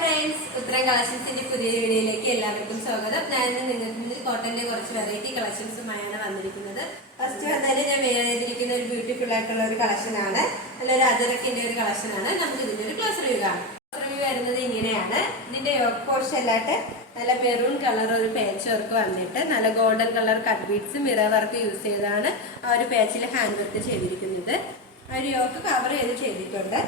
Friends, ഉത്തരം കളക്ഷൻസിന്റെ പുതിയ വീഡിയോയിലേക്ക് എല്ലാവർക്കും സ്വാഗതം. ഞാൻ നിങ്ങൾക്ക് മുന്നിൽ കോട്ടന്റെ കുറച്ച് വെറൈറ്റി കളക്ഷൻസുമായാണ് വന്നിരിക്കുന്നത്. ഫസ്റ്റ് വന്നാലും ഞാൻ വെയർ ചെയ്തിരിക്കുന്ന ഒരു ബ്യൂട്ടിഫുൾ ആയിട്ടുള്ള ഒരു കളക്ഷൻ ആണ്. നല്ലൊരു അജറക്കിന്റെ ഒരു കളക്ഷൻ ആണ്. നമുക്ക് ഇതിന്റെ ഒരു ക്ലോസ് റിവ്യൂ കാണാം. ക്ലോസ് റിവ്യൂ വരുന്നത് ഇങ്ങനെയാണ്. ഇതിന്റെ യോക്ക് പോർഷൻ അല്ലാട്ട് നല്ല മെറൂൺ കളർ ഒരു പേച്ച് വർക്ക് വന്നിട്ട് നല്ല golden colour cut beads mirror work use ചെയ്താണ് ആ ഒരു പേച്ചിൽ ഹാൻഡ് വർക്ക് ചെയ്തിരിക്കുന്നത്. ആ ഒരു യോക്ക് കവർ ചെയ്തിട്ടുണ്ട്.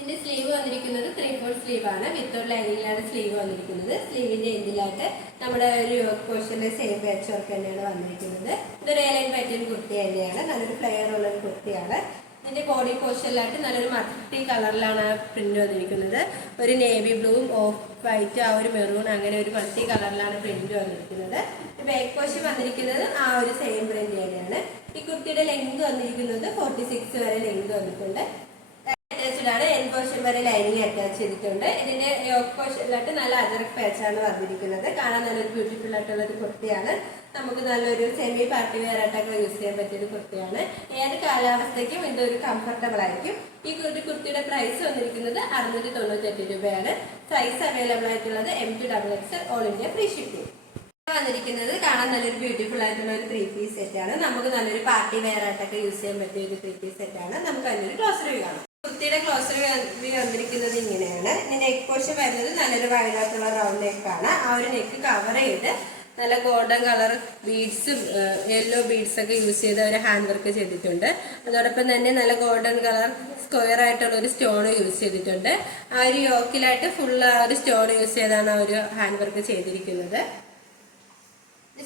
ഇതിന്റെ സ്ലീവ് വന്നിരിക്കുന്നത് 3/4 സ്ലീവ് ആണ്. വിത്തൗട്ട് ലൈനിങ്ങിലാണ് സ്ലീവ് വന്നിരിക്കുന്നത്. സ്ലീവിന്റെ എൻഡിലായിട്ട് നമ്മുടെ ഒരു യോക്ക് പോർഷനിലെ സെയിം പാച്ച് വർക്ക് തന്നെയാണ് വന്നിരിക്കുന്നത്. ഇതൊരു എലൈൻ പാറ്റേൺ കുർത്തി തന്നെയാണ്. നല്ലൊരു ഫ്ലെയർ ഉള്ള ഒരു കുർത്തിയാണ്. ഇതിന്റെ ബോഡി പോർഷനിലായിട്ട് നല്ലൊരു മൾട്ടി കളറിലാണ് പ്രിന്റ് വന്നിരിക്കുന്നത്. ഒരു നേവി ബ്ലൂവും ഓഫ് വൈറ്റ് ആ ഒരു മെറൂൺ അങ്ങനെ ഒരു മൾട്ടി കളറിലാണ് പ്രിന്റ് വന്നിരിക്കുന്നത്. ബാക്ക് പോർഷൻ വന്നിരിക്കുന്നത് ആ ഒരു സെയിം പ്രിന്റ് തന്നെയാണ്. ഈ കുർത്തിയുടെ ലെങ്ത് വന്നിരിക്കുന്നത് 46 വരെ ലെങ്ത് വന്നിട്ടുണ്ട്. എൻ പോർഷൻ വരെ ലൈനിങ് അറ്റാച്ച് ചെയ്തിട്ടുണ്ട്. ഇതിന്റെ യോക്ക് പോർഷനിലായിട്ട് നല്ല അജറക് പാച്ചാണ് വന്നിരിക്കുന്നത്. കാണാൻ നല്ലൊരു ബ്യൂട്ടിഫുൾ ആയിട്ടുള്ള ഒരു കുർത്തിയാണ്. നമുക്ക് നല്ലൊരു സെമി പാർട്ടി വെയർ ആയിട്ടൊക്കെ യൂസ് ചെയ്യാൻ പറ്റിയൊരു കുർത്തിയാണ്. ഏത് കാലാവസ്ഥയ്ക്കും ഇതൊരു കംഫർട്ടബിൾ ആയിരിക്കും. ഈ കുർത്തിയുടെ പ്രൈസ് വന്നിരിക്കുന്നത് 698 രൂപയാണ്. സൈസ് അവൈലബിൾ ആയിട്ടുള്ളത് M to XXL all India free shipping. വന്നിരിക്കുന്നത് കാണാൻ നല്ലൊരു ബ്യൂട്ടിഫുൾ ആയിട്ടുള്ള ഒരു 3 പീസ് സെറ്റ് ആണ്. നമുക്ക് നല്ലൊരു പാർട്ടി വെയർ ആയിട്ടൊക്കെ യൂസ് ചെയ്യാൻ പറ്റിയ ഒരു 3 പീസ് സെറ്റ് ആണ്. നമുക്ക് അതിനൊരു ക്ലോസ് റിവ്യൂ കാണാം. കുർത്തിയുടെ ക്ലോസ് റിവ്യൂ വന്നിരിക്കുന്നത് ഇങ്ങനെയാണ്. നെക്ക് പോർഷൻ വരുന്നത് നല്ലൊരു വൈഡായിട്ടുള്ള റൗണ്ട് നെക്കാണ്. ആ ഒരു നെക്ക് കവർ ചെയ്ത് നല്ല ഗോൾഡൻ കളർ ബീഡ്സും യെല്ലോ ബീഡ്സ് ഒക്കെ യൂസ് ചെയ്ത് ഒരു ഹാൻഡ് വർക്ക് ചെയ്തിട്ടുണ്ട്. അതോടൊപ്പം തന്നെ നല്ല ഗോൾഡൻ കളർ സ്ക്വയർ ആയിട്ടുള്ള ഒരു സ്റ്റോൺ യൂസ് ചെയ്തിട്ടുണ്ട്. ആ ഒരു യോക്കിലായിട്ട് ഫുൾ ആ ഒരു സ്റ്റോൺ യൂസ് ചെയ്താണ് ആ ഒരു ഹാൻഡ് വർക്ക് ചെയ്തിരിക്കുന്നത്.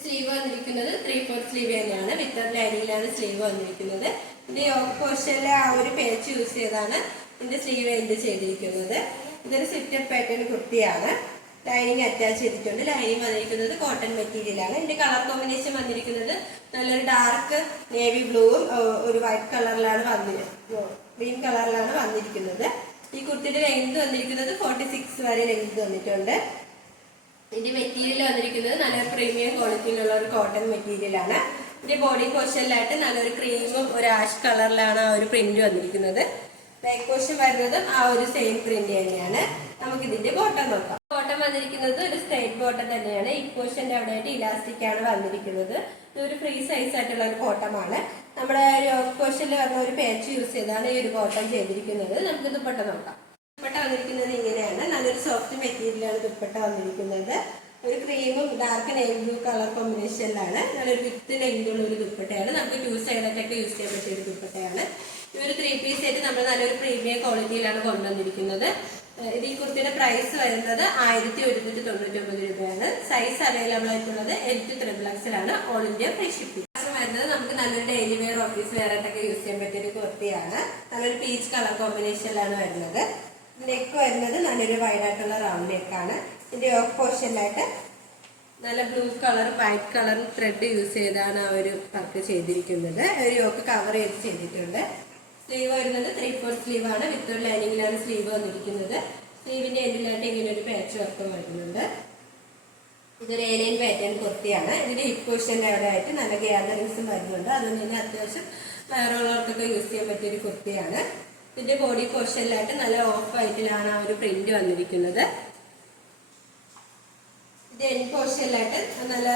സ്ലീവ് വന്നിരിക്കുന്നത് 3/4 സ്ലീവ് തന്നെയാണ്. വിത്തൗട്ട് ലൈനിങ്ങിലാണ് സ്ലീവ് വന്നിരിക്കുന്നത്. ഇതിന്റെ യോക്ക് പോർഷനിലെ ആ ഒരു പേച്ച് യൂസ് ചെയ്താണ് ഇതിന്റെ സ്ലീവ് എൻഡ് ചെയ്തിരിക്കുന്നത്. ഇതൊരു സ്വിറ്റഡ് പാറ്റേൺ കുർത്തിയാണ്. ലൈനിങ് അറ്റാച്ച് ചെയ്തിട്ടുണ്ട്. ലൈനിങ് വന്നിരിക്കുന്നത് കോട്ടൺ മെറ്റീരിയലാണ്. ഇതിന്റെ കളർ കോമ്പിനേഷൻ വന്നിരിക്കുന്നത് നല്ലൊരു ഡാർക്ക് നേവി ബ്ലൂവും ഒരു വൈറ്റ് കളറിലാണ് ഗ്രീൻ കളറിലാണ് വന്നിരിക്കുന്നത്. ഈ കുർത്തിയുടെ ലെങ്ത് വന്നിരിക്കുന്നത് 46 വരെ ലെങ്ത് വന്നിട്ടുണ്ട്. ഇതിന്റെ മെറ്റീരിയൽ വന്നിരിക്കുന്നത് നല്ലൊരു പ്രീമിയം ക്വാളിറ്റിയിലുള്ള ഒരു കോട്ടൺ മെറ്റീരിയലാണ്. ഇതിന്റെ ബോഡി പോർഷനിലായിട്ട് നല്ലൊരു ക്രീമും ഒരു ആഷ് കളറിലാണ് ആ ഒരു പ്രിന്റ് വന്നിരിക്കുന്നത്. ബാക്ക് പോർഷൻ വരുന്നത് ആ ഒരു സെയിം പ്രിന്റ് തന്നെയാണ്. നമുക്ക് ഇതിന്റെ ബോട്ടം നോക്കാം. ബോട്ടം വന്നിരിക്കുന്നത് ഒരു സ്ട്രൈറ്റ് ബോട്ടം തന്നെയാണ്. ഈ പോർഷന്റെ അവിടെ ആയിട്ട് ഇലാസ്റ്റിക് ആണ് വന്നിരിക്കുന്നത്. ഇതൊരു ഫ്രീ സൈസ് ആയിട്ടുള്ള ഒരു ബോട്ടമാണ്. നമ്മുടെ യോക്ക് പോർഷനിൽ വരുന്ന ഒരു പേച്ച് യൂസ് ചെയ്താണ് ഈ ഒരു ബോട്ടം ചെയ്തിരിക്കുന്നത്. നമുക്ക് ദുപ്പട്ട നോക്കാം. ദുപ്പട്ട വന്നിരിക്കുന്നത് ഇങ്ങനെയാണ്. നല്ലൊരു സോഫ്റ്റ് മെറ്റീരിയലാണ് ദുപ്പട്ട വന്നിരിക്കുന്നത്. ഒരു ക്രീമും ഡാർക്ക് നെയിൽ ബ്ലൂ കളർ കോമ്പിനേഷനിലാണ്. നല്ലൊരു വിത്ത് ലെങ്തുള്ള ഒരു ദുപ്പട്ടയാണ്. നമുക്ക് 2 സൈഡൊക്കെ യൂസ് ചെയ്യാൻ പറ്റിയ ഒരു ദുപ്പട്ടയാണ്. ഈ ഒരു 3 പീസ് സെറ്റ് നമ്മൾ നല്ലൊരു പ്രീമിയം ക്വാളിറ്റിയിലാണ് കൊണ്ടുവന്നിരിക്കുന്നത്. ഇത് ഈ കുർത്തിയുടെ പ്രൈസ് വരുന്നത് 1199 രൂപയാണ്. സൈസ് അവൈലബിൾ ആയിട്ടുള്ളത് M to XXL ആണ്. All India free shipping. വരുന്നത് നമുക്ക് നല്ലൊരു ഡെയിലി വെയർ ഓഫീസ് വെയർ ആയിട്ടൊക്കെ യൂസ് ചെയ്യാൻ പറ്റിയ ഒരു കുർത്തിയാണ്. നല്ലൊരു പീച്ച് കളർ കോമ്പിനേഷനിലാണ് വരുന്നത്. നെക്ക് വരുന്നത് നല്ലൊരു വൈഡായിട്ടുള്ള റൗണ്ട് നെക്കാണ്. ഇതിന്റെ യോക്ക് പോർഷനിലായിട്ട് നല്ല blue colour white colour thread use ചെയ്താണ് ആ ഒരു വർക്ക് ചെയ്തിരിക്കുന്നത്. ഒരു യോക്ക് കവർ ചെയ്തിട്ടുണ്ട്. സ്ലീവ് വരുന്നത് 3/4 സ്ലീവ് ആണ്. വിത്തൗട്ട് ലൈനിങ്ങിലാണ് സ്ലീവ് വന്നിരിക്കുന്നത്. സ്ലീവിന്റെ എൻഡിലായിട്ട് ഇങ്ങനെ ഒരു പാച്ച് വർക്ക് വരുന്നുണ്ട്. ഇതൊരു എലൈൻ പാറ്റേൺ കുർത്തിയാണ്. ഇതിന്റെ ഹിപ്പ് പോർഷന്റെ അവിടെ ആയിട്ട് നല്ല ഗ്യാദറിങ്സും വരുന്നുണ്ട്. അതുകൊണ്ട് തന്നെ അത്യാവശ്യം വേറെയുള്ളവർക്കൊക്കെ യൂസ് ചെയ്യാൻ പറ്റിയൊരു കുർത്തിയാണ്. ഇതിന്റെ ബോഡി പോർഷനിലായിട്ട് നല്ല ഓഫ് വൈറ്റിലാണ് ആ ഒരു പ്രിന്റ് വന്നിരിക്കുന്നത്. ഇത് എൻഡ് പോർഷനിലായിട്ട് നല്ല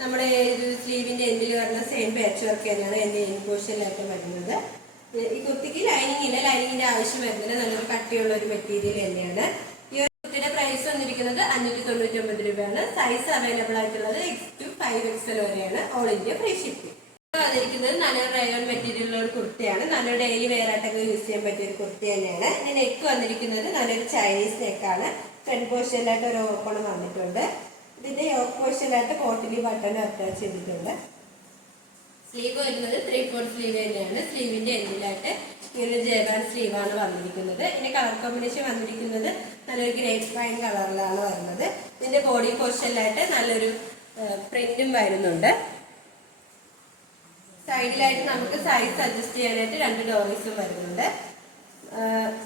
നമ്മുടെ ഒരു സ്ലീവിന്റെ എൻഡിൽ വരുന്ന സെയിം പാച്ച് വർക്ക് തന്നെയാണ് എന്റെ എൻഡ് പോർഷനിലായിട്ട് വരുന്നത്. ഈ കുർത്തിക്ക് ലൈനിങ് ഇല്ല. ലൈനിങ്ങിന്റെ ആവശ്യം വരുന്നത് നല്ലൊരു കട്ടിയുള്ള ഒരു മെറ്റീരിയൽ തന്നെയാണ്. ഈ ഒരു കുർത്തിയുടെ പ്രൈസ് വന്നിരിക്കുന്നത് 599 രൂപയാണ്. സൈസ് അവൈലബിൾ ആയിട്ടുള്ളത് X to 5XL വരെയാണ്. All India free shipping. വന്നിരിക്കുന്നത് നല്ലൊരു റയോൺ മെറ്റീരിയലുള്ള ഒരു കുർത്തിയാണ്. നല്ലൊരു ഡെയിലി വെയർ ആയിട്ടൊക്കെ യൂസ് ചെയ്യാൻ പറ്റിയ ഒരു കുർത്തി തന്നെയാണ്. ഇതിന്റെ നെക്ക് വന്നിരിക്കുന്നത് നല്ലൊരു ചൈനീസ് നെക്കാണ്. ഫ്രണ്ട് പോർഷനിലായിട്ട് ഒരു ഓപ്പൺ വന്നിട്ടുണ്ട്. ഇതിന്റെ യോക്ക് പോർഷനിലായിട്ട് കോട്ടിലി ബട്ടൺ അറ്റാച്ച് ചെയ്തിട്ടുണ്ട്. സ്ലീവ് വരുന്നത് 3/4 സ്ലീവ് തന്നെയാണ്. സ്ലീവിന്റെ എൻഡിലായിട്ട് ഇങ്ങനെ ജയവാൻ സ്ലീവാണ് വന്നിരിക്കുന്നത്. ഇതിന്റെ കളർ കോമ്പിനേഷൻ വന്നിരിക്കുന്നത് നല്ലൊരു ഗ്രേപ്പ് വൈൻ കളറിലാണ് വരുന്നത്. ഇതിന്റെ ബോഡി പോർഷനിലായിട്ട് നല്ലൊരു പ്രിന്റും വരുന്നുണ്ട്. സൈഡിലായിട്ട് നമുക്ക് സൈസ് അഡ്ജസ്റ്റ് ചെയ്യാനായിട്ട് 2 ഡോറീസും വരുന്നുണ്ട്.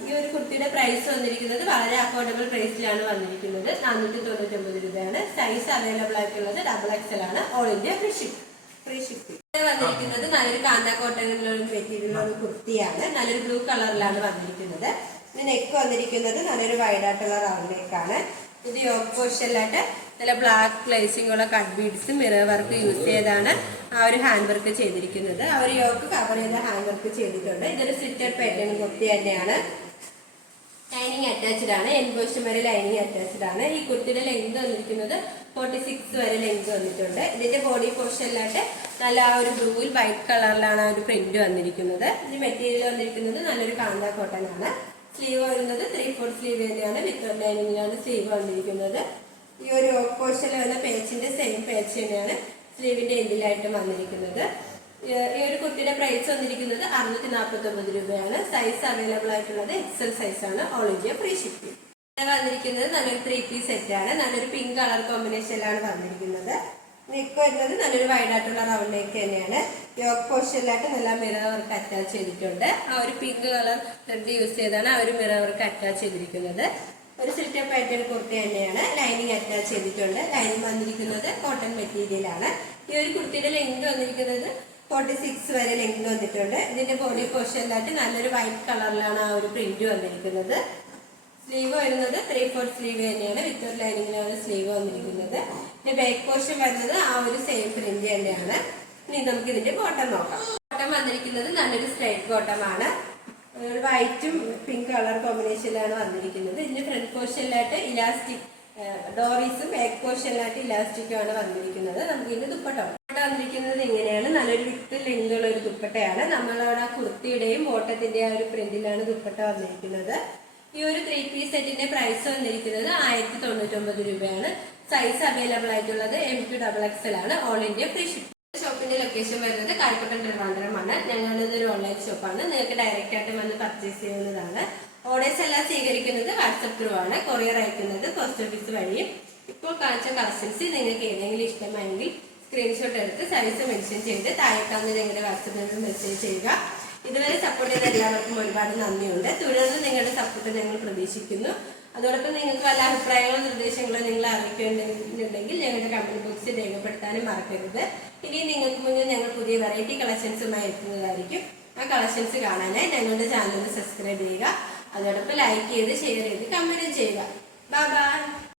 ഈ ഒരു കുർത്തിയുടെ പ്രൈസ് വന്നിരിക്കുന്നത് വളരെ അഫോർഡബിൾ പ്രൈസിലാണ് വന്നിരിക്കുന്നത്. 499 രൂപയാണ്. സൈസ് അവൈലബിൾ ആയിട്ടുള്ളത് XXL ആണ്. All India free shipping. വന്നിരിക്കുന്നത് നല്ലൊരു കാന്ത കോട്ടണിലുള്ള ഒരു മെറ്റീരിയലുള്ള ഒരു കുർത്തിയാണ്. നല്ലൊരു ബ്ലൂ കളറിലാണ് വന്നിരിക്കുന്നത്. ഇത് നെക്ക് വന്നിരിക്കുന്നത് നല്ലൊരു വൈഡായിട്ടുള്ള റൗണ്ട് നെക്കാണ്. ഇത് യോക്ക് പോർഷനിലായിട്ട് നല്ല ബ്ലാക്ക് ഗ്ലേസിംഗ് ഉള്ള cut beads mirror work use ചെയ്താണ് ആ ഒരു ഹാൻഡ് വർക്ക് ചെയ്തിരിക്കുന്നത്. ആ ഒരു യോക്ക് കവർ ചെയ്ത ഹാൻഡ് വർക്ക് ചെയ്തിട്ടുണ്ട്. ഇതൊരു സ്ലിറ്റഡ് പാറ്റേൺ കുർത്തി തന്നെയാണ്. ലൈനിങ് അറ്റാച്ച്ഡ് ആണ്. എൻബോഷൻ വരെ ലൈനിങ് അറ്റാച്ച്ഡ് ആണ്. ഈ കുർത്തിയുടെ ലെങ്ത് വന്നിരിക്കുന്നത് 46 വരെ ലെങ്ത് വന്നിട്ടുണ്ട്. ഇതിന്റെ ബോഡി പോർഷനിലായിട്ട് നല്ല ആ ഒരു ബ്ലൂവിൽ വൈറ്റ് കളറിലാണ് ആ ഒരു പ്രിന്റ് വന്നിരിക്കുന്നത്. ഈ മെറ്റീരിയൽ വന്നിരിക്കുന്നത് നല്ലൊരു കാന്ത കോട്ടൺ ആണ്. സ്ലീവ് വരുന്നത് 3/4 സ്ലീവ് തന്നെയാണ്. വിത്ത് ലൈനിങ്ങിലാണ് സ്ലീവ് വന്നിരിക്കുന്നത്. ഈ ഒരു യോക്ക് പോർഷനിൽ വന്ന പേച്ചിന്റെ സെയിം പേച്ച് തന്നെയാണ് സ്ലീവിന്റെ എൻഡിലായിട്ട് വന്നിരിക്കുന്നത്. ഈ ഒരു കുർത്തിയുടെ പ്രൈസ് വന്നിരിക്കുന്നത് 649 രൂപയാണ്. സൈസ് അവൈലബിൾ ആയിട്ടുള്ളത് XL സൈസ് ആണ്. All India free shipping. വന്നിരിക്കുന്നത് നല്ലൊരു 3 പീസ് സെറ്റ് ആണ്. നല്ലൊരു പിങ്ക് കളർ കോമ്പിനേഷനിലാണ് വന്നിരിക്കുന്നത്. നെക്ക് വരുന്നത് നല്ലൊരു വൈഡായിട്ടുള്ള റൗണ്ട് നെക്ക് തന്നെയാണ്. യോക്ക് പോർഷനിലായിട്ട് നല്ല മിറർ വർക്ക് അറ്റാച്ച് ചെയ്തിട്ടുണ്ട്. ആ ഒരു പിങ്ക് കളർ ത്രെഡ് യൂസ് ചെയ്താണ് ആ ഒരു മിറർ വർക്ക് അറ്റാച്ച് ചെയ്തിരിക്കുന്നത്. ഒരു സ്ലിറ്റഡ് പാറ്റേൺ കുർത്തി തന്നെയാണ്. ലൈനിങ് അറ്റാച്ച് ചെയ്തിട്ടുണ്ട്. ലൈനിങ് വന്നിരിക്കുന്നത് കോട്ടൺ മെറ്റീരിയലാണ്. ഈ ഒരു കുർത്തിയുടെ ലെങ്ത് വന്നിരിക്കുന്നത് 46 വരെ ലെങ്ത് വന്നിട്ടുണ്ട്. ഇതിന്റെ ബോഡി പോർഷനിലായിട്ട് നല്ലൊരു വൈറ്റ് കളറിലാണ് ആ ഒരു പ്രിന്റ് വന്നിരിക്കുന്നത്. സ്ലീവ് വരുന്നത് 3/4 സ്ലീവ് തന്നെയാണ്. വിത്ത് ലൈനിങ്ങിലാണ് സ്ലീവ് വന്നിരിക്കുന്നത്. ഇതിന്റെ ബാക്ക് പോർഷൻ വരുന്നത് ആ ഒരു സെയിം പ്രിന്റ് തന്നെയാണ്. ഇനി നമുക്ക് ഇതിന്റെ ബോട്ടം നോക്കാം. ബോട്ടം വന്നിരിക്കുന്നത് നല്ലൊരു സ്ട്രൈറ്റ് ബോട്ടം ആണ്. ഒരു വൈറ്റും പിങ്ക് കളർ കോമ്പിനേഷനിലാണ് വന്നിരിക്കുന്നത്. ഇതിന്റെ ഫ്രണ്ട് പോർഷനിലായിട്ട് ഇലാസ്റ്റിക് ഡോറീസും ബാക്ക് പോർഷനിലായിട്ട് ഇലാസ്റ്റിക്കും ആണ് വന്നിരിക്കുന്നത്. നമുക്ക് ഇതിന്റെ ദുപ്പട്ട വന്നിരിക്കുന്നത് ഇങ്ങനെയാണ്. നല്ലൊരു വിത്ത് ലെങ്ത് ഉള്ള ഒരു ദുപ്പട്ടയാണ്. നമ്മളവിടെ ആ കുർത്തിയുടെയും ബോട്ടത്തിന്റെ ആ ഒരു പ്രിന്റിലാണ് ദുപ്പട്ട വന്നിരിക്കുന്നത്. ഈ ഒരു 3 പീസ് സെറ്റിന്റെ പ്രൈസ് വന്നിരിക്കുന്നത് 1099 രൂപയാണ്. സൈസ് അവൈലബിൾ ആയിട്ടുള്ളത് M2XXL ആണ്. All India free shipping. ഷോപ്പിന്റെ ലൊക്കേഷൻ വരുന്നത് കാൽപ്പട്ടം ട്രിവാൻഡ്രമാണ്. ഞങ്ങളുടെ ഇതൊരു ഓൺലൈൻ ഷോപ്പാണ്. നിങ്ങൾക്ക് ഡയറക്റ്റ് ആയിട്ട് വന്ന് പർച്ചേസ് ചെയ്യുന്നതാണ്. ഓർഡേഴ്സ് എല്ലാം സ്വീകരിക്കുന്നത് വാട്സപ്പ് ത്രൂ ആണ്. കൊറിയർ അയക്കുന്നത് പോസ്റ്റ് ഓഫീസ് വഴിയും. ഇപ്പോൾ കാണിച്ച കളക്ഷൻസ് നിങ്ങൾക്ക് ഏതെങ്കിലും ഇഷ്ടമായെങ്കിൽ സ്ക്രീൻഷോട്ട് എടുത്ത് സൈസ് മെൻഷൻ ചെയ്ത് താഴെ കാണുന്ന നിങ്ങളുടെ വാട്സപ്പിൽ മെസ്സേജ് ചെയ്യുക. ഇതുവരെ സപ്പോർട്ട് ചെയ്ത എല്ലാവർക്കും ഒരുപാട് നന്ദിയുണ്ട്. തുടർന്ന് നിങ്ങളുടെ സപ്പോർട്ട് ഞങ്ങൾ പ്രതീക്ഷിക്കുന്നു. അതോടൊപ്പം നിങ്ങൾക്ക് വല്ല അഭിപ്രായങ്ങളോ നിർദ്ദേശങ്ങളോ നിങ്ങൾ അറിയിക്കുന്നുണ്ടെങ്കിൽ ഞങ്ങളുടെ കമന്റ് ബോക്സിൽ രേഖപ്പെടുത്താനും മറക്കരുത്. ഇനി നിങ്ങൾക്ക് മുന്നിൽ ഞങ്ങൾ പുതിയ വെറൈറ്റി കളക്ഷൻസുമായി എത്തുന്നതായിരിക്കും. ആ കളക്ഷൻസ് കാണാനായി ഞങ്ങളുടെ ചാനൽ സബ്സ്ക്രൈബ് ചെയ്യുക. അതോടൊപ്പം ലൈക്ക് ചെയ്ത് ഷെയർ ചെയ്ത് കമന്റ് ചെയ്യുക. Bye bye.